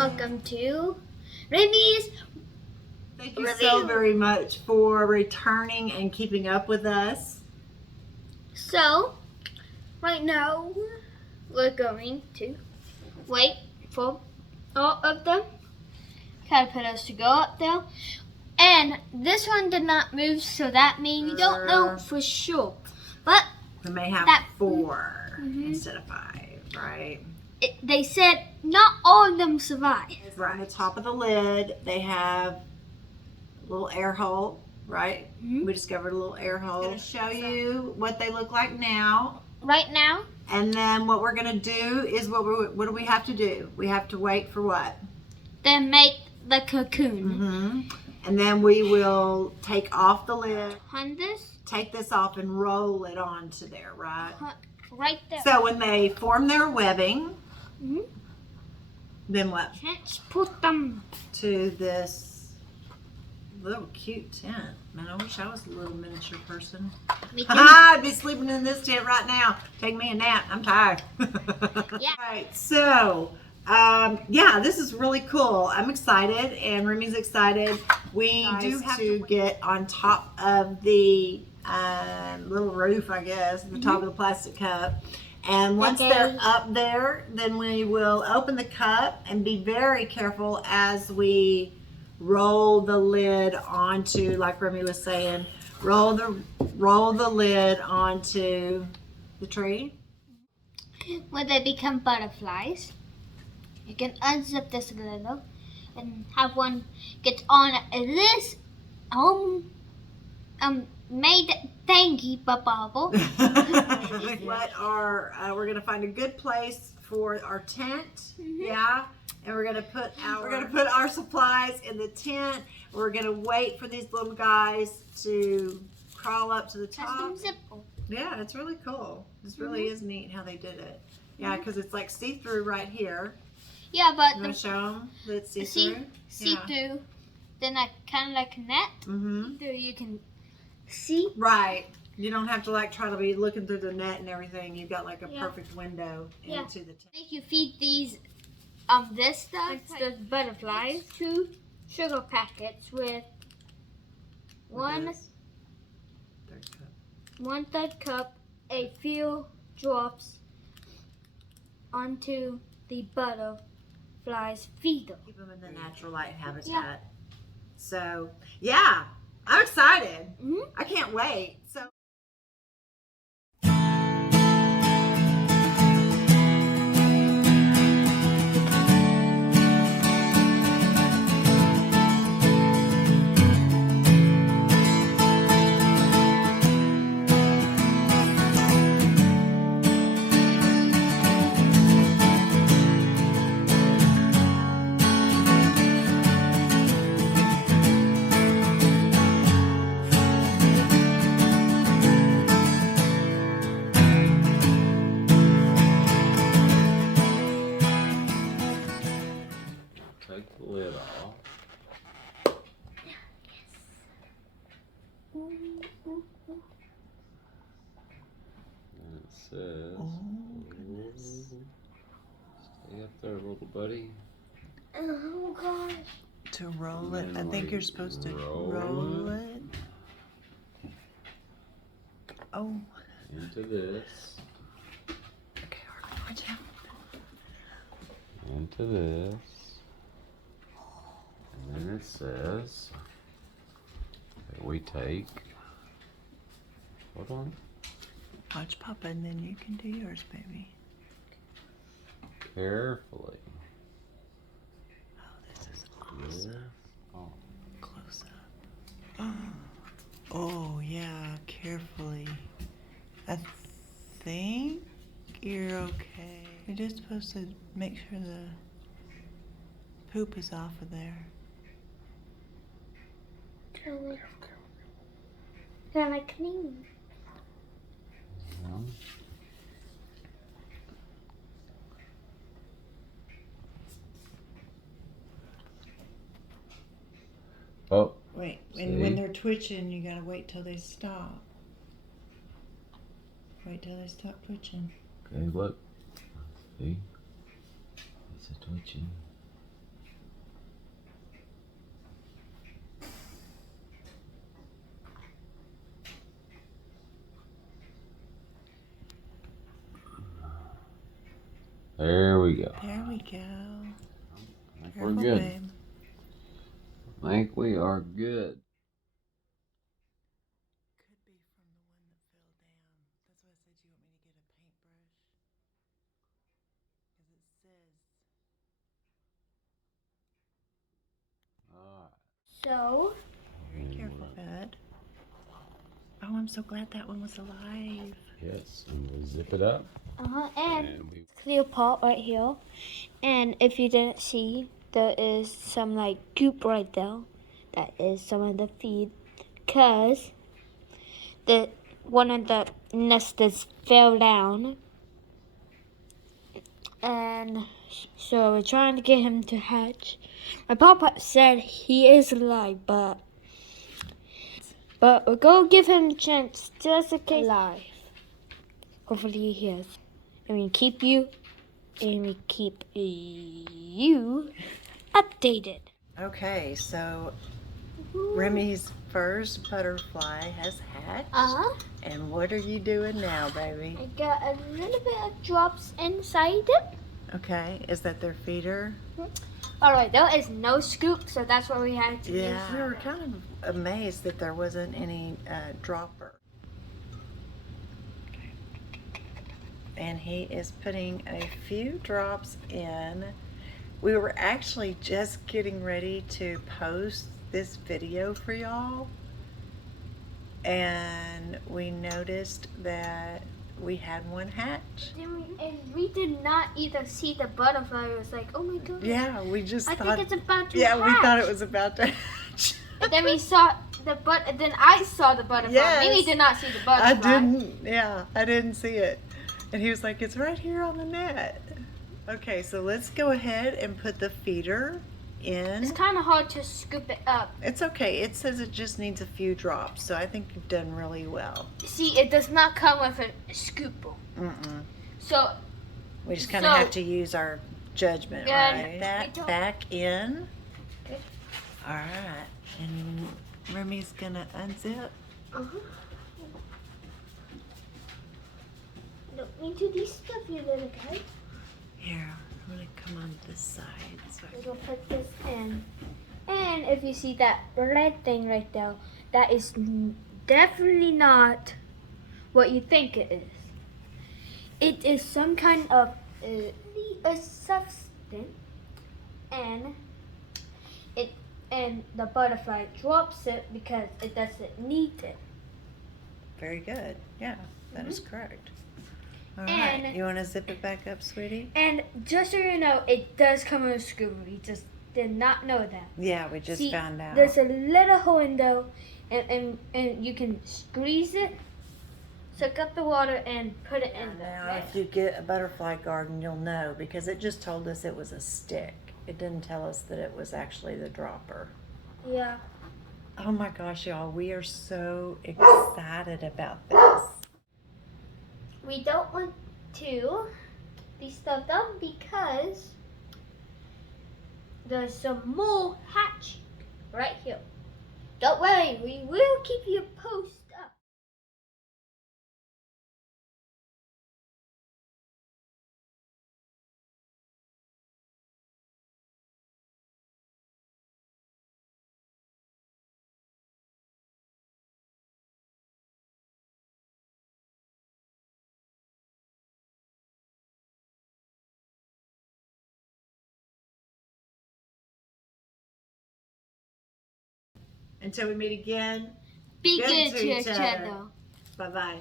Welcome to Remi's Thank you so very much for returning and keeping up with us. So, right now, we're going to wait for all of the caterpillars to go up there. And this one did not move, so that means we don't know for sure. But we may have 4 instead of 5, right? They said not all of them survive. Right on the top of the lid, they have a little air hole, right? We discovered a little air hole. I'm going to show you what they look like now. Right now. And then what we're going to do is, what do we have to do? We have to wait for what? Then make the cocoon. And then we will take off the lid. Take this off and roll it onto there, right? Right there. So when they form their webbing, then what? Let's put them to this little cute tent. Man, I wish I was a little miniature person. I'd be sleeping in this tent right now. Take me a nap. I'm tired. Yeah. All right, so yeah, this is really cool. I'm excited, and Remi's excited. We do have to get on top of the little roof, I guess, the top of the plastic cup. And once they're up there, then we will open the cup and be very careful as we roll the lid onto, like Remi was saying, roll the lid onto the tree. When they become butterflies, you can unzip this a little and have one get on this made thingy bubble. We're gonna find a good place for our tent, yeah, and we're gonna put our supplies in the tent. We're gonna wait for these little guys to crawl up to the top. Yeah, it's really cool. This really is neat how they did it. Yeah, because it's like see-through right here. Yeah, but you want to show them that it's see-through? See-through. Then that kind of like a net. So you can see. Right. You don't have to like try to be looking through the net and everything. You've got like a perfect window into the tent. If you feed these this stuff, the butterflies, 2 sugar packets with 1/3 cup, a few drops onto the butterflies' feeder. Keep them in the natural light habitat. Yeah. So yeah, I'm excited. I can't wait. So. Take the lid off. And it says, stay up there, little buddy. Oh gosh. To roll it, I think you're supposed to roll it. Oh. Into this. Okay, Harvey, watch out. Into this. And then it says that we take, hold on. Watch Papa and then you can do yours, baby. Carefully. Oh, this is awesome. Close up. Oh, yeah, carefully. I think you're okay. You're just supposed to make sure the poop is off of there. Kind of clean. Oh. Wait, and when they're twitching, you gotta wait till they stop. Wait till they stop twitching. Okay, look. See? It's a twitching. we go. There we go. I think Careful, we're good. babe. I think we are good. Could be from the one that fell down. That's why I said, you want me to get a paintbrush? Because it says. Alright. So, Very careful, bud. Oh, I'm so glad that one was alive. Yes, and we'll zip it up. and we clear part right here. And if you didn't see, there is some like goop right there. That is some of the feed. Because the one of the nesters fell down. And so we're trying to get him to hatch. My papa said he is alive, but we're going to give him a chance just in case alive. Hopefully he is. And we keep you updated. Okay, so Remy's first butterfly has hatched. And what are you doing now, baby? I got a little bit of drops inside it. Okay, is that their feeder? Alright, there is no scoop, so that's what we had to use. We were kind of amazed that there wasn't any dropper. And he is putting a few drops in. We were actually just getting ready to post this video for y'all, and we noticed that we had one hatch. And we did not even see the butterfly. It was like, oh my god. Yeah, we just I thought. think it's about to Yeah, hatch. we thought it was about to hatch. And then we saw then I saw the butterfly. Yes. Maybe did not see the butterfly. I didn't. Yeah, I didn't see it. And he was like, it's right here on the net. Okay, so let's go ahead and put the feeder in. It's kind of hard to scoop it up. It's okay. It says it just needs a few drops, so I think you've done really well. See, it does not come with a scoop. Mm-mm. So We just kind of have to use our judgment, right? That back in. Okay. All right. And Remy's going to unzip. Don't need to de-stuff you, little guy. Here, I'm going to come on this side. So We're going to put this in. And if you see that red thing right there, that is definitely not what you think it is. It is some kind of a substance, and the butterfly drops it because it doesn't need it. Very good. Yeah, that is correct. All And- right. You want to zip it back up, sweetie? And just so you know, it does come with a scoop. We just did not know that. Yeah, we just See, found out. There's a little hole in there, and you can squeeze it, suck up the water, and put it in there. Now, if you get a butterfly garden, you'll know, because it just told us it was a stick. It didn't tell us that it was actually the dropper. Yeah. Oh my gosh, y'all, we are so excited about this. We don't want to be stuffed up because there's some more hatch right here. Don't worry, we will keep you posted. Until we meet again, Be good good to to each each other. other. Bye-bye.